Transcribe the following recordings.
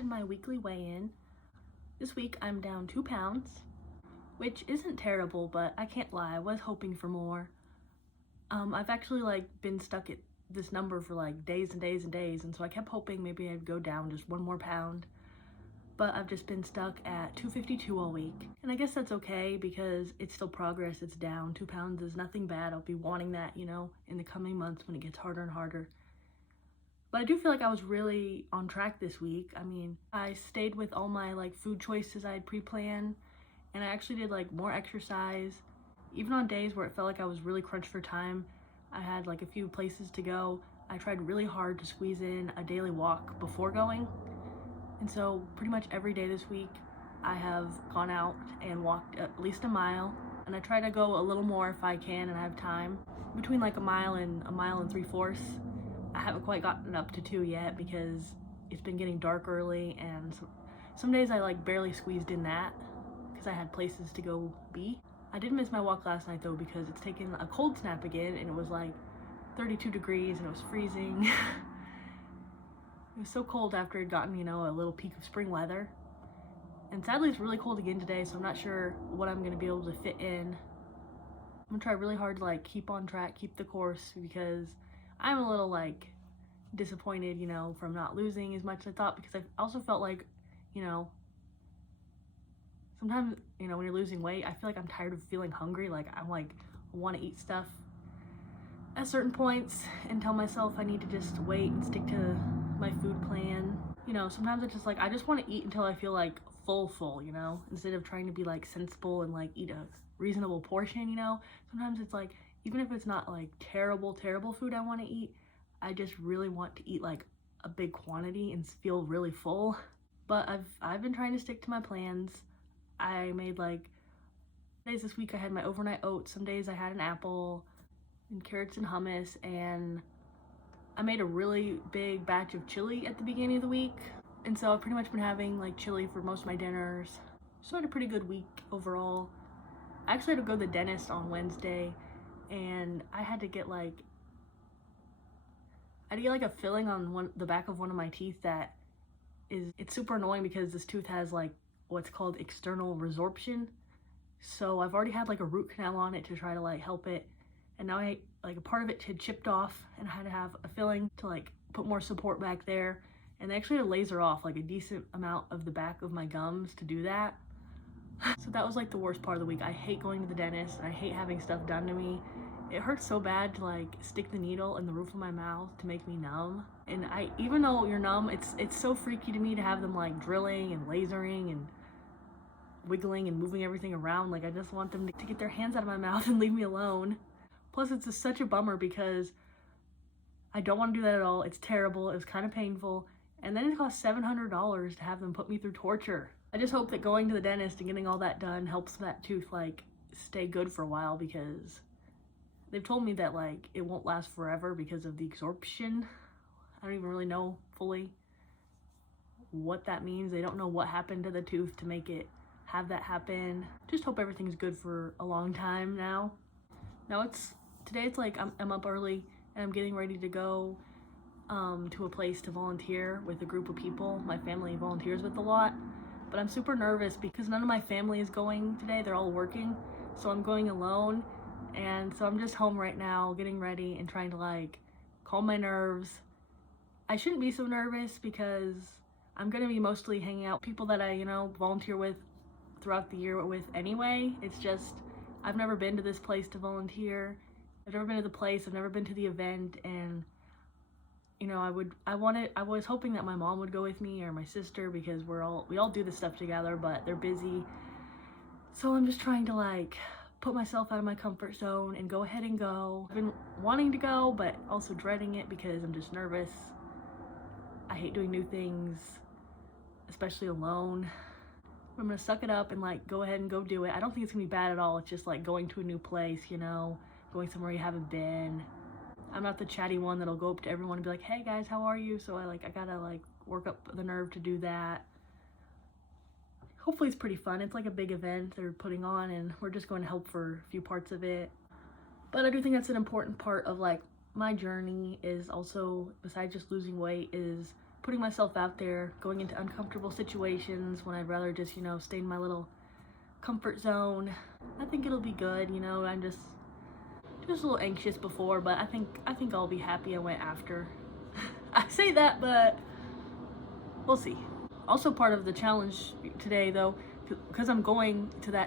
did my weekly weigh-in. This week I'm down 2 pounds, which isn't terrible, but I can't lie, I was hoping for more. I've actually been stuck at this number for days and days and days, and so I kept hoping maybe I'd go down just 1 more pound. But I've just been stuck at 252 all week. And I guess that's okay because it's still progress, it's down. 2 pounds is nothing bad. I'll be wanting that, in the coming months when it gets harder and harder. But I do feel like I was really on track this week. I mean, I stayed with all my food choices I had pre-planned, and I actually did more exercise. Even on days where it felt like I was really crunched for time, I had a few places to go. I tried really hard to squeeze in a daily walk before going. And so pretty much every day this week, I have gone out and walked at least a mile, and I try to go a little more if I can and I have time. Between a mile and 3/4. I haven't quite gotten up to 2 yet because it's been getting dark early, and some days I barely squeezed in that because I had places to go be. I did miss my walk last night though because it's taken a cold snap again, and it was 32 degrees and it was freezing. It was so cold after it had gotten, a little peak of spring weather. And sadly, it's really cold again today, so I'm not sure what I'm going to be able to fit in. I'm going to try really hard to, keep on track, keep the course, because I'm a little, disappointed, from not losing as much as I thought, because I also felt sometimes, when you're losing weight, I feel like I'm tired of feeling hungry. I want to eat stuff at certain points and tell myself I need to just wait and stick to my food plan. Sometimes it's just I just want to eat until I feel full, instead of trying to be sensible and eat a reasonable portion. Sometimes it's even if it's not terrible food I want to eat, I just really want to eat a big quantity and feel really full. But I've been trying to stick to my plans. I made days this week I had my overnight oats, some days I had an apple and carrots and hummus, and I made a really big batch of chili at the beginning of the week, and so I've pretty much been having chili for most of my dinners. So I had a pretty good week overall. I actually had to go to the dentist on Wednesday, and I had to get a filling on the back of one of my teeth that it's super annoying because this tooth has what's called external resorption. So I've already had a root canal on it to try to help it, and now a part of it had chipped off, and I had to have a filling to put more support back there. And they actually had to laser off a decent amount of the back of my gums to do that. So that was the worst part of the week. I hate going to the dentist, and I hate having stuff done to me. It hurts so bad to stick the needle in the roof of my mouth to make me numb. And even though you're numb, it's so freaky to me to have them drilling and lasering and wiggling and moving everything around. I just want them to get their hands out of my mouth and leave me alone. Plus, it's just such a bummer because I don't want to do that at all. It's terrible. It was kind of painful. And then it cost $700 to have them put me through torture. I just hope that going to the dentist and getting all that done helps that tooth stay good for a while, because they've told me that it won't last forever because of the exorption. I don't even really know fully what that means. They don't know what happened to the tooth to make it have that happen. Just hope everything's good for a long time now. Today it's I'm up early and I'm getting ready to go to a place to volunteer with a group of people my family volunteers with a lot. But I'm super nervous because none of my family is going today. They're all working. So I'm going alone. And so I'm just home right now getting ready and trying to calm my nerves. I shouldn't be so nervous because I'm going to be mostly hanging out with people that I, volunteer with throughout the year with anyway. It's just, I've never been to this place to volunteer. I've never been to the place, I've never been to the event, and I was hoping that my mom would go with me or my sister because we all do this stuff together, but they're busy. So I'm just trying to put myself out of my comfort zone and go ahead and go. I've been wanting to go, but also dreading it because I'm just nervous. I hate doing new things, especially alone. I'm gonna suck it up and go ahead and go do it. I don't think it's gonna be bad at all. It's just going to a new place, going somewhere you haven't been. I'm not the chatty one that'll go up to everyone and be like, hey guys, how are you? So I gotta work up the nerve to do that. Hopefully it's pretty fun. It's a big event they're putting on, and we're just going to help for a few parts of it. But I do think that's an important part of my journey, is also, besides just losing weight, is putting myself out there, going into uncomfortable situations when I'd rather just, you know, stay in my little comfort zone. I think it'll be good, you know. I'm just a little anxious before, but I think I'll be happy I went after. I say that, but we'll see. Also part of the challenge today though, because I'm going to a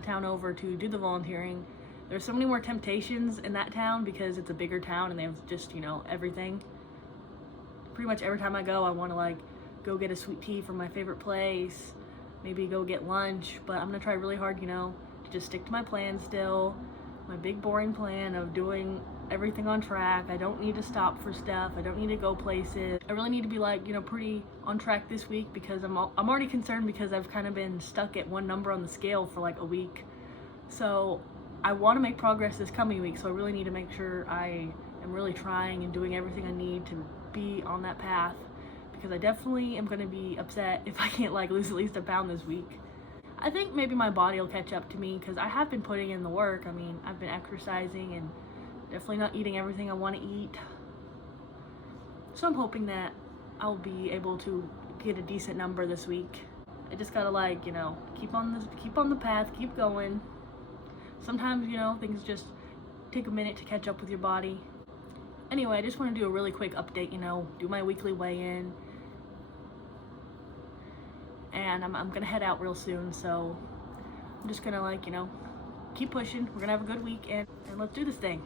town over to do the volunteering, there's so many more temptations in that town because it's a bigger town and they have just, you know, everything. Pretty much every time I go, I want to like go get a sweet tea from my favorite place, maybe go get lunch, but I'm gonna try really hard, you know, to just stick to my plan still, my big boring plan of doing everything on track. I don't need to stop for stuff. I don't need to go places. I really need to be like, you know, pretty on track this week because I'm already concerned because I've kind of been stuck at one number on the scale for like a week. So I want to make progress this coming week, so I really need to make sure I am really trying and doing everything I need to be on that path, because I definitely am going to be upset if I can't like lose at least a pound this week. I think maybe my body will catch up to me because I have been putting in the work. I mean, I've been exercising and definitely not eating everything I want to eat. So I'm hoping that I'll be able to get a decent number this week. I just gotta like, you know, keep on the path, keep going. Sometimes, you know, things just take a minute to catch up with your body. Anyway, I just want to do a really quick update, you know, do my weekly weigh-in. And I'm gonna head out real soon, so I'm just gonna like, you know, keep pushing. We're gonna have a good week and let's do this thing.